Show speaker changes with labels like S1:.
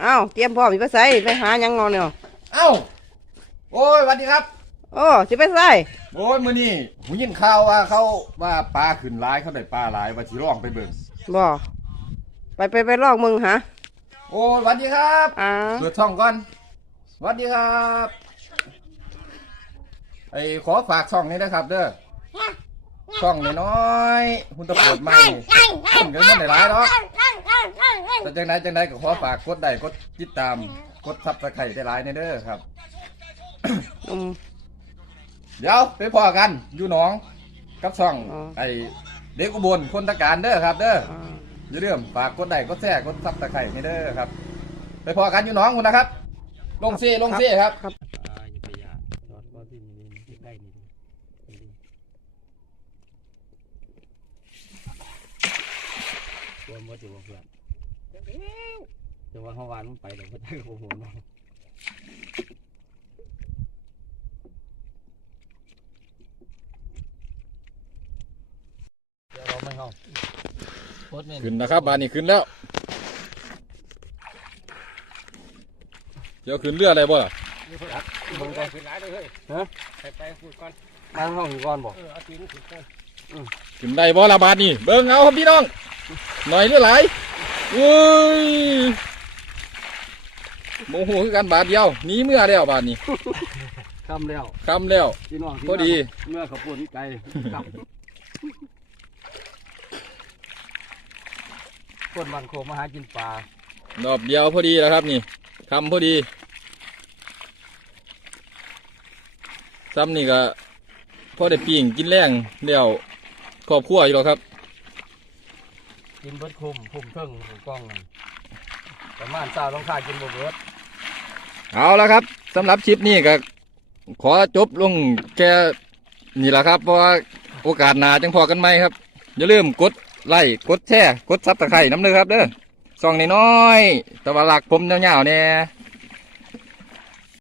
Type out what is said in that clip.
S1: เอ้าเตรียมพร้อมสิไปใส่ไปหาหยังงอนเนี่ย
S2: เอ้า โอ้ยสวัสดีครับ
S1: โอ้สิไปใส่
S2: โอ้ยมื้อนี้หูยินข่าวว่าเขาว่าปลาขึ้นหลายเขาได้ปลาหลายว่าสิร้องไปเบิ่ง
S1: บ่ไปไปไปลอกมึงหา
S2: โอ้ยสวัสดีครับ
S1: อ่า
S2: เปิดช่องก่อนสวัสดีครับไอ้ขอฝากช่องนี้นะครับ เด้อช่องน้อยๆคุณตะเปิดใหม่คนกันมันได้หลายเนาะ แต่จังไดจังไดก็ขอฝากกดได้กดติดตามกดซับสไครต์ได้หลายในเด้อครับ
S1: อืม
S2: เดี๋ยวไปพอกันอยู่หนองกับช่อง
S1: อ๋อ
S2: ไอเด็กอุบลคนตะการเด้อครับ เด้อ
S1: อ่า
S2: อย่าลืมฝากกดไลค์กดแชร์กดซับตะไคร้ให้เด้อครับ ไปพอกันอยู่หนองคุณนะครับ ลงเซ่ลงเซ่ครับ
S1: ครับ
S3: อ่าอยู่ไปยาจอดก็ที่นี่นี่ใกล้นี่ดูนี่ตั วมดอยู่ว่าเพื่อนแต่ว่าเขาวานมันไปเดี๋ยวเขาจะโอ้โหเนาะเดี๋ยวเราไม่เข้าโคตรแม่น
S2: ขึ้นนะครับบานนี้ขึ้นแล้ว เดี๋ยวขึ้นเรืออะไรบ่ล่ะ
S3: มึงไปขึ้นร้ายเลยเฮ้ยฮะไปไปพูดก่อนมาห้องอยู่ก่อนบอกเออเอาตีนขึ้นก่อน
S2: ขึ้นได้บ่ละบาทนี่เบิ่งเอาครับพี่น้อง หน่อยหรือหลายอุ้ยโมโหคือกันบาทเดียวหนีเมื่อแล้วบาทนี้
S3: คำแล้ว
S2: คำแล้ว
S3: พี่น้องที่
S2: พอดี
S3: เมื่อเขาปุ่นไก่ครับคนบันโคมาหากินปลาร
S2: อบเดียวพอดีแล้วครับนี่คำพอดีซ้ำนี่ก็พอได้ปิ้งกินแรงเดียวครอบครัวอยู่แล้วครับ
S3: กินเบิดคุมคุมเทิงคุมกล้องประมาณสาต้องค่ากินบเบิด
S2: เอาละครับสำหรับคลิปนี้ก็ขอจบลงแค่นี่แหละครับ เพราะว่าโอกาสหนาจังพอกันไหมครับ อย่าลืมกดไลค์กดแชร์กดซับตะไคร่น้ำเด้อครับเด้อส่องน้อยๆแตะวันหลักผมยาวๆเนี่ย